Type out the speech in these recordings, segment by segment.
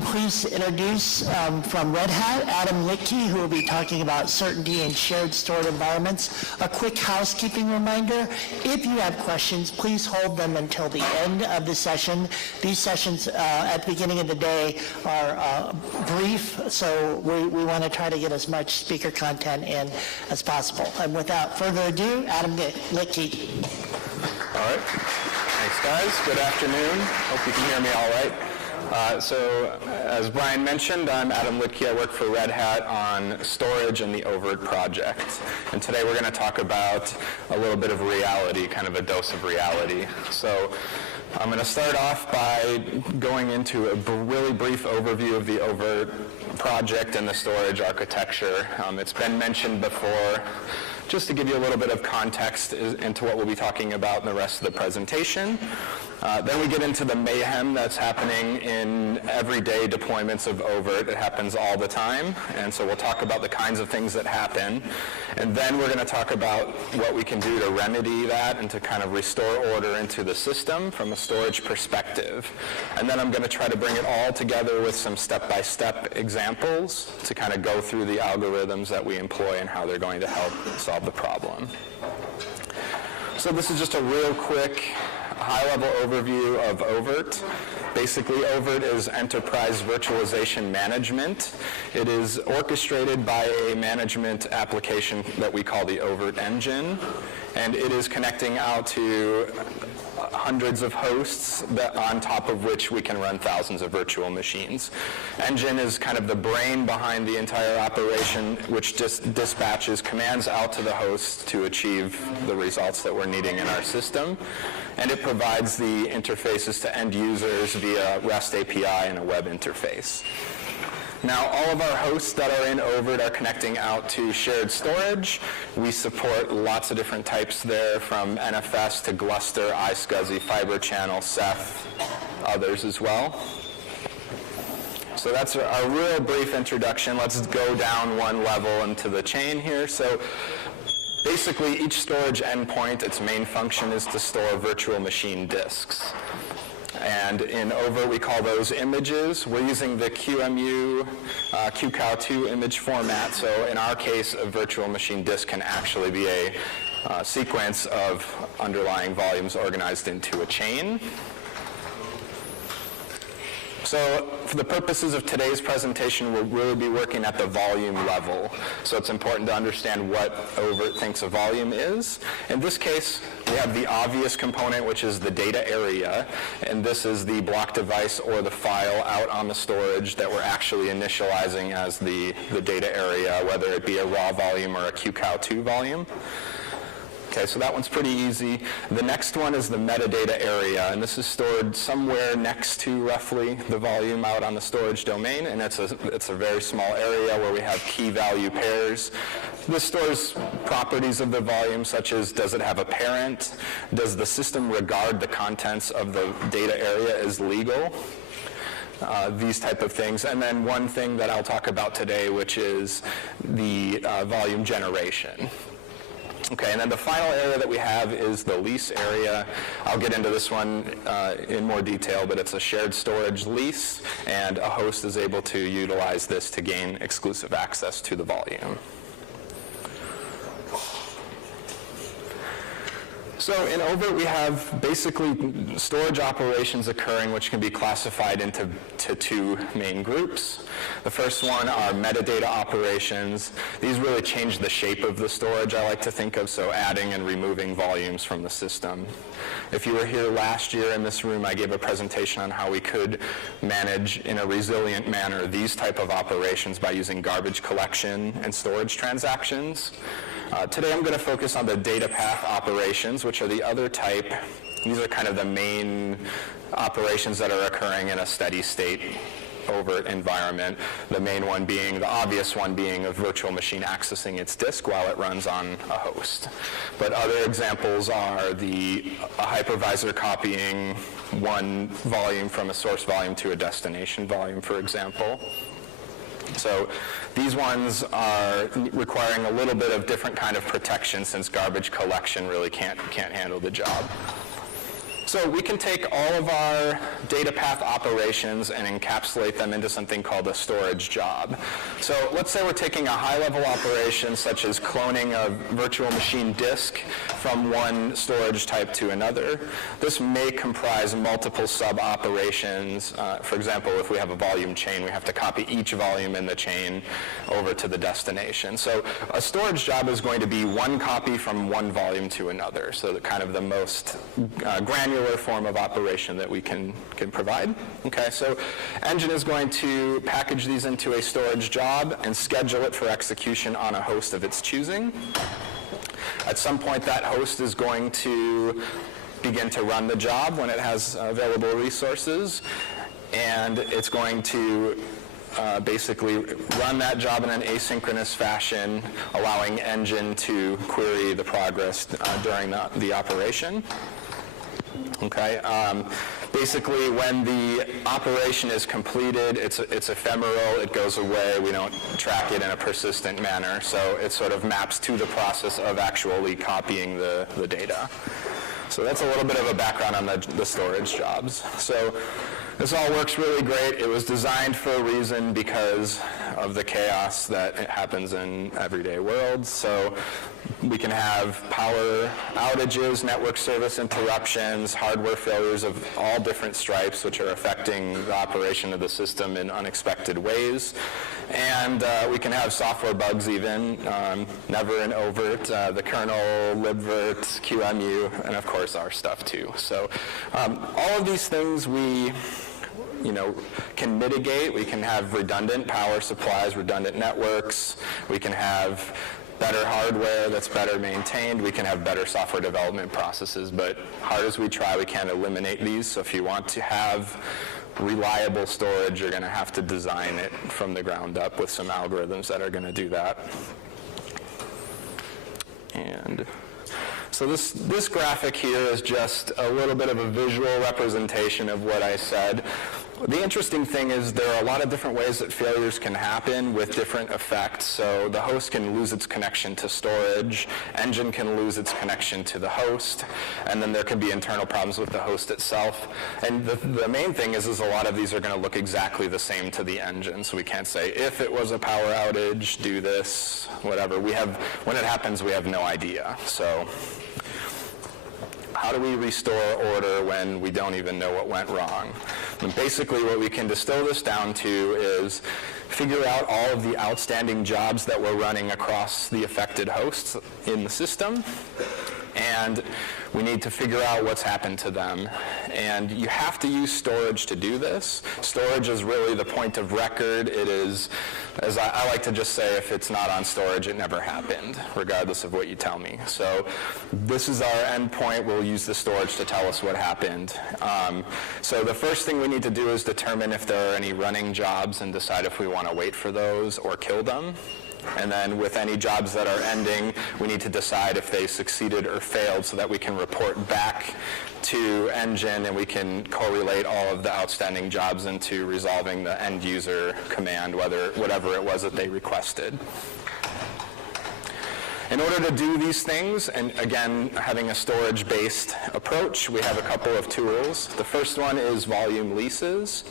Please introduce from Red Hat, Adam Littke, who will be talking about certainty in shared stored environments. A quick housekeeping reminder, if you have questions, please hold them until the end of the session. These sessions at the beginning of the day are brief, so we want to try to get as much speaker content in as possible. And without further ado, Adam Littke. All right. Thanks, guys. Good afternoon. Hope you can hear me all right. So as Brian mentioned, I'm Adam Littke. I work for Red Hat on storage and the Overt project. And today we're going to talk about a little bit of reality, kind of a dose of reality. So I'm going to start off by going into a really brief overview of the Overt project and the storage architecture. It's been mentioned before. Just to give you a little bit of context into what we'll be talking about in the rest of the presentation. Then we get into the mayhem that's happening in everyday deployments of Overt. It happens all the time, and so we'll talk about the kinds of things that happen. And then we're going to talk about what we can do to remedy that and to kind of restore order into the system from a storage perspective. And then I'm going to try to bring it all together with some step-by-step examples to kind of go through the algorithms that we employ and how they're going to help solve the problem. So this is just a real quick high-level overview of Overt. Basically, Overt is enterprise virtualization management. It is orchestrated by a management application that we call the Overt engine, and it is connecting out to hundreds of hosts on top of which we can run thousands of virtual machines. Engine is kind of the brain behind the entire operation, which just dispatches commands out to the host to achieve the results that we're needing in our system. And it provides the interfaces to end users via REST API and a web interface. Now, all of our hosts that are in Overt are connecting out to shared storage. We support lots of different types there, from NFS to Gluster, iSCSI, Fiber Channel, Ceph, others as well. So that's a real brief introduction. Let's go down one level into the chain here. So basically, each storage endpoint, its main function is to store virtual machine disks. And in Overt, we call those images. We're using the QEMU, QCOW2 image format. So in our case, a virtual machine disk can actually be a sequence of underlying volumes organized into a chain. So for the purposes of today's presentation, we'll really be working at the volume level. So it's important to understand what Overt thinks a volume is. In this case, we have the obvious component, which is the data area. And this is the block device or the file out on the storage that we're actually initializing as the data area, whether it be a raw volume or a QCOW2 volume. Okay, so that one's pretty easy. The next one is the metadata area, and this is stored somewhere next to roughly the volume out on the storage domain, and it's a very small area where we have key value pairs. This stores properties of the volume, such as does it have a parent? Does the system regard the contents of the data area as legal? These type of things. And then one thing that I'll talk about today, which is the volume generation. Okay, and then the final area that we have is the lease area. I'll get into this one in more detail, but it's a shared storage lease, and a host is able to utilize this to gain exclusive access to the volume. So in Overt, we have basically storage operations occurring, which can be classified into two main groups. The first one are metadata operations. These really change the shape of the storage, I like to think of, so adding and removing volumes from the system. If you were here last year in this room, I gave a presentation on how we could manage in a resilient manner these type of operations by using garbage collection and storage transactions. Today I'm going to focus on the data path operations, which are the other type. These are kind of the main operations that are occurring in a steady state Overt environment. The main one being, the obvious one being a virtual machine accessing its disk while it runs on a host. But other examples are a hypervisor copying one volume from a source volume to a destination volume, for example. So these ones are requiring a little bit of different kind of protection, since garbage collection really can't handle the job. So we can take all of our data path operations and encapsulate them into something called a storage job. So let's say we're taking a high-level operation such as cloning a virtual machine disk from one storage type to another. This may comprise multiple sub-operations. For example, if we have a volume chain, we have to copy each volume in the chain over to the destination. So a storage job is going to be one copy from one volume to another. So kind of the most granular form of operation that we can provide. Okay, so Engine is going to package these into a storage job and schedule it for execution on a host of its choosing. At some point, that host is going to begin to run the job when it has available resources, and it's going to basically run that job in an asynchronous fashion, allowing Engine to query the progress during the operation. Okay. Basically, when the operation is completed, it's ephemeral, it goes away, we don't track it in a persistent manner, so it sort of maps to the process of actually copying the data. So that's a little bit of a background on the storage jobs. So this all works really great. It was designed for a reason because of the chaos that happens in everyday world. So we can have power outages, network service interruptions, hardware failures of all different stripes, which are affecting the operation of the system in unexpected ways. And we can have software bugs even, never and overt, the kernel, libvirt, QEMU, and of course our stuff too. So all of these things we can mitigate. We can have redundant power supplies, redundant networks. We can have better hardware that's better maintained. We can have better software development processes, but hard as we try, we can't eliminate these. So if you want to have reliable storage, you're going to have to design it from the ground up with some algorithms that are going to do that. And so this graphic here is just a little bit of a visual representation of what I said. The interesting thing is there are a lot of different ways that failures can happen with different effects. So the host can lose its connection to storage, Engine can lose its connection to the host, and then there can be internal problems with the host itself. And the main thing is a lot of these are going to look exactly the same to the Engine. So we can't say, if it was a power outage, do this, whatever. When it happens, we have no idea. So how do we restore order when we don't even know what went wrong? And basically what we can distill this down to is figure out all of the outstanding jobs that we're running across the affected hosts in the system, and we need to figure out what's happened to them. And you have to use storage to do this. Storage is really the point of record. It is, as I like to just say, if it's not on storage, it never happened, regardless of what you tell me. So this is our endpoint. We'll use the storage to tell us what happened. So the first thing we need to do is determine if there are any running jobs and decide if we want to wait for those or kill them. And then with any jobs that are ending, we need to decide if they succeeded or failed so that we can report back to Engine and we can correlate all of the outstanding jobs into resolving the end user command, whatever it was that they requested. In order to do these things, and again, having a storage-based approach, we have a couple of tools. The first one is volume leases.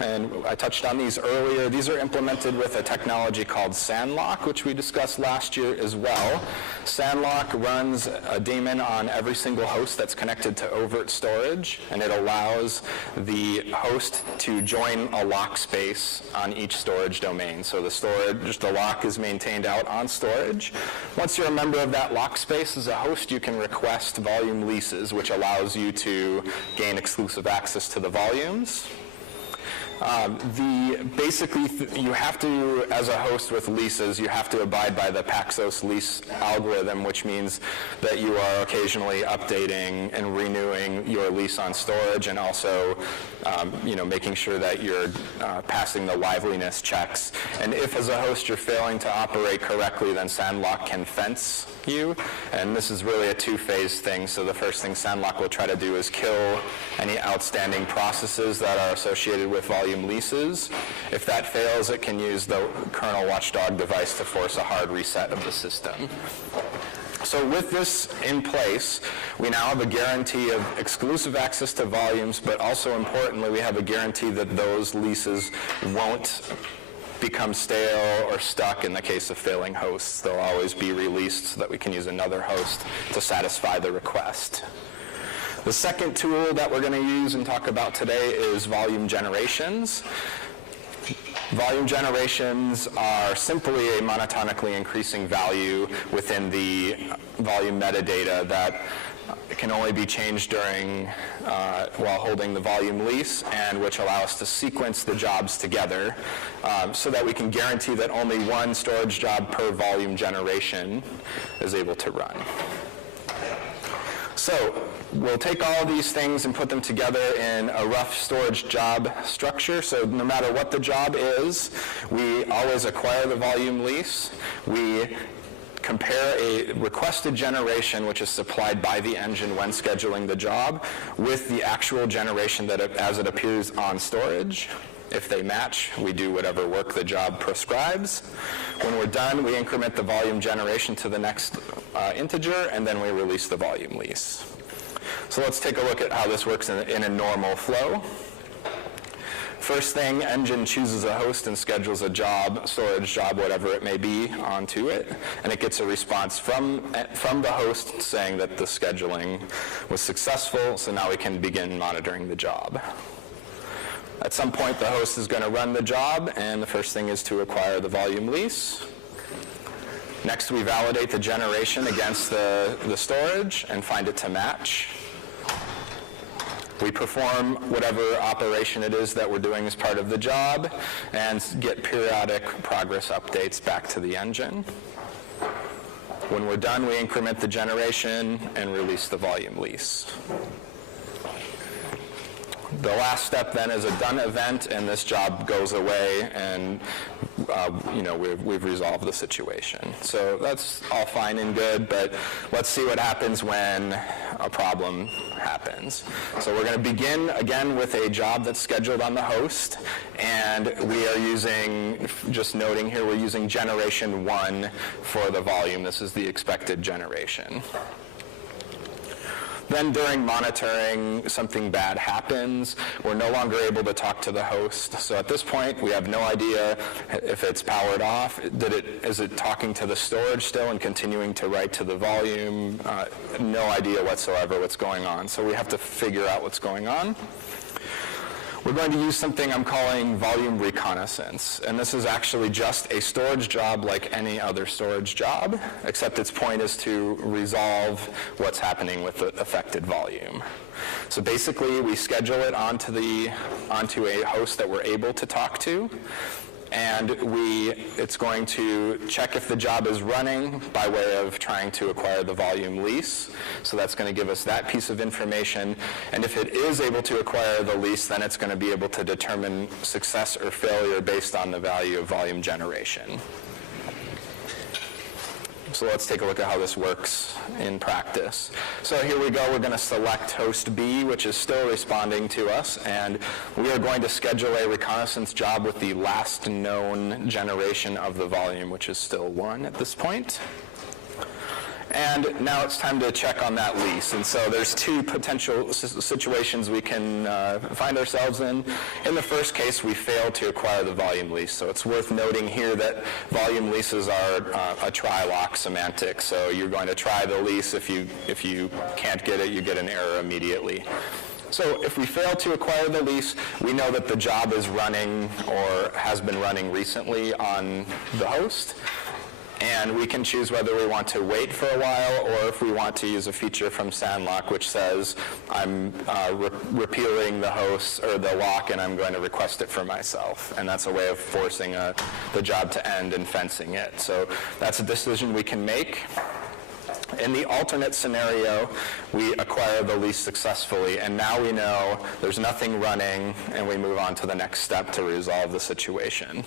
And I touched on these earlier. These are implemented with a technology called Sandlock, which we discussed last year as well. Sandlock runs a daemon on every single host that's connected to overt storage, and it allows the host to join a lock space on each storage domain. So the lock is maintained out on storage. Once you're a member of that lock space as a host, you can request volume leases, which allows you to gain exclusive access to the volumes. You have to, as a host with leases, you have to abide by the Paxos lease algorithm, which means that you are occasionally updating and renewing your lease on storage, and also, making sure that you're passing the liveliness checks. And if, as a host, you're failing to operate correctly, then Sandlock can fence you. And this is really a two-phase thing. So the first thing Sandlock will try to do is kill any outstanding processes that are associated with volume leases. If that fails, it can use the kernel watchdog device to force a hard reset of the system. So with this in place, we now have a guarantee of exclusive access to volumes, but also importantly, we have a guarantee that those leases won't become stale or stuck in the case of failing hosts. They'll always be released so that we can use another host to satisfy the request. The second tool that we're going to use and talk about today is volume generations. Volume generations are simply a monotonically increasing value within the volume metadata that can only be changed during while holding the volume lease, and which allow us to sequence the jobs together so that we can guarantee that only one storage job per volume generation is able to run. So we'll take all of these things and put them together in a rough storage job structure. So no matter what the job is, we always acquire the volume lease. We compare a requested generation, which is supplied by the engine when scheduling the job, with the actual generation that as it appears on storage. If they match, we do whatever work the job prescribes. When we're done, we increment the volume generation to the next integer, and then we release the volume lease. So let's take a look at how this works in a normal flow. First thing, engine chooses a host and schedules a job, storage job, whatever it may be, onto it, and it gets a response from the host saying that the scheduling was successful, so now we can begin monitoring the job. At some point, the host is going to run the job, and the first thing is to acquire the volume lease. Next, we validate the generation against the storage and find it to match. We perform whatever operation it is that we're doing as part of the job and get periodic progress updates back to the engine. When we're done, we increment the generation and release the volume lease. The last step then is a done event, and this job goes away, and we've resolved the situation. So that's all fine and good, but let's see what happens when a problem happens. So we're going to begin again with a job that's scheduled on the host, and we are using, just noting here, we're using generation 1 for the volume. This is the expected generation. Then during monitoring, something bad happens. We're no longer able to talk to the host. So at this point, we have no idea if it's powered off. Is it talking to the storage still and continuing to write to the volume? No idea whatsoever what's going on. So we have to figure out what's going on. We're going to use something I'm calling volume reconnaissance, and this is actually just a storage job like any other storage job, except its point is to resolve what's happening with the affected volume. So basically, we schedule it onto a host that we're able to talk to, and it's going to check if the job is running by way of trying to acquire the volume lease. So that's going to give us that piece of information. And if it is able to acquire the lease, then it's going to be able to determine success or failure based on the value of volume generation. So let's take a look at how this works in practice. So here we go. We're going to select host B, which is still responding to us, and we are going to schedule a reconnaissance job with the last known generation of the volume, which is still 1 at this point. And now it's time to check on that lease. And so there's two potential situations we can find ourselves in. In the first case, we fail to acquire the volume lease. So it's worth noting here that volume leases are a try-lock semantic. So you're going to try the lease. If you can't get it, you get an error immediately. So if we fail to acquire the lease, we know that the job is running or has been running recently on the host. And we can choose whether we want to wait for a while or if we want to use a feature from Sandlock which says I'm repealing the host or the lock and I'm going to request it for myself. And that's a way of forcing the job to end and fencing it. So that's a decision we can make. In the alternate scenario, we acquire the lease successfully, and now we know there's nothing running, and we move on to the next step to resolve the situation.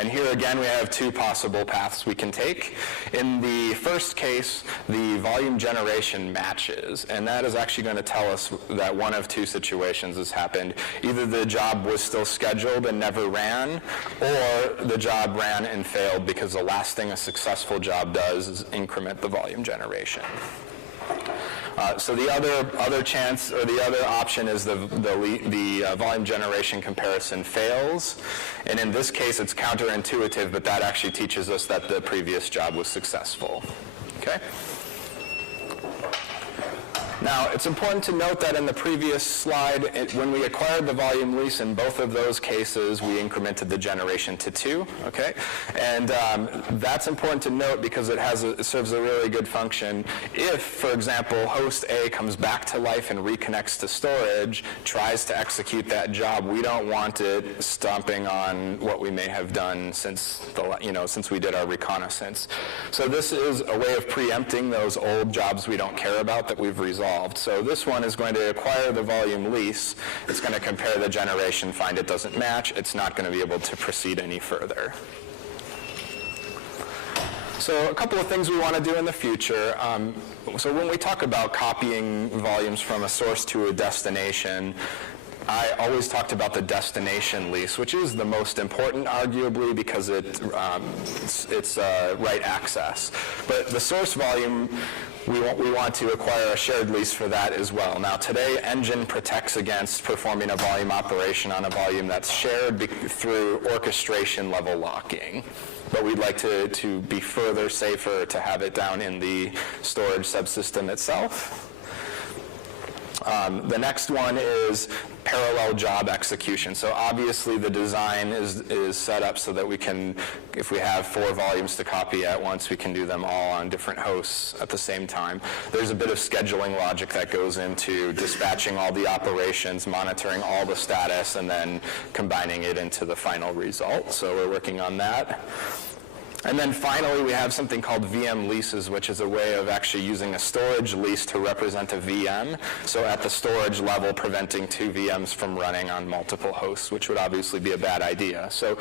And here again, we have two possible paths we can take. In the first case, the volume generation matches, and that is actually going to tell us that one of two situations has happened. Either the job was still scheduled and never ran, or the job ran and failed, because the last thing a successful job does is increment the volume generation. So the other chance, or the other option, is the volume generation comparison fails. And in this case, it's counterintuitive, but that actually teaches us that the previous job was successful. Okay? Now, it's important to note that in the previous slide, when we acquired the volume lease, in both of those cases, we incremented the generation to 2, okay? And that's important to note because it serves a really good function. If, for example, host A comes back to life and reconnects to storage, tries to execute that job, we don't want it stomping on what we may have done since we did our reconnaissance. So this is a way of preempting those old jobs we don't care about that we've resolved. So this one is going to acquire the volume lease. It's going to compare the generation, find it doesn't match. It's not going to be able to proceed any further. So a couple of things we want to do in the future. So when we talk about copying volumes from a source to a destination, I always talked about the destination lease, which is the most important, arguably, because it's write access. But the source volume, we want to acquire a shared lease for that as well. Now, today, Engine protects against performing a volume operation on a volume that's shared through orchestration level locking. But we'd like to be further safer to have it down in the storage subsystem itself. The next one is parallel job execution. So obviously the design is set up so that we can, if we have 4 volumes to copy at once, we can do them all on different hosts at the same time. There's a bit of scheduling logic that goes into dispatching all the operations, monitoring all the status, and then combining it into the final result. So we're working on that. And then finally, we have something called VM leases, which is a way of actually using a storage lease to represent a VM. So at the storage level, preventing 2 VMs from running on multiple hosts, which would obviously be a bad idea. So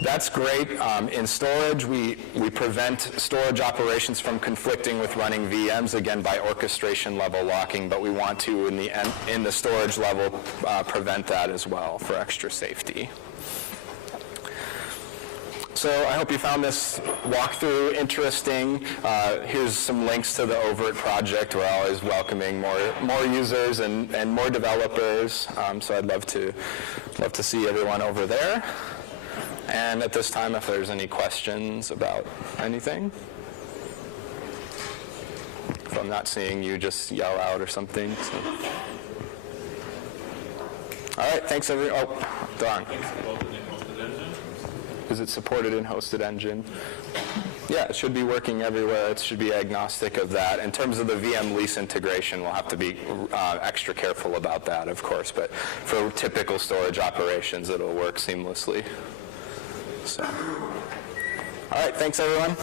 that's great. In storage, we prevent storage operations from conflicting with running VMs, again, by orchestration level locking, but we want to, in the storage level, prevent that as well for extra safety. So I hope you found this walkthrough interesting. Here's some links to the Overt project. We're always welcoming more users and more developers. So I'd love to see everyone over there. And at this time, if there's any questions about anything. If I'm not seeing you, just yell out or something. So. All right, thanks everyone. Oh, Don. Is it supported in hosted engine? Yeah, it should be working everywhere. It should be agnostic of that. In terms of the VM lease integration, we'll have to be extra careful about that, of course. But for typical storage operations, it'll work seamlessly. So, all right, thanks everyone.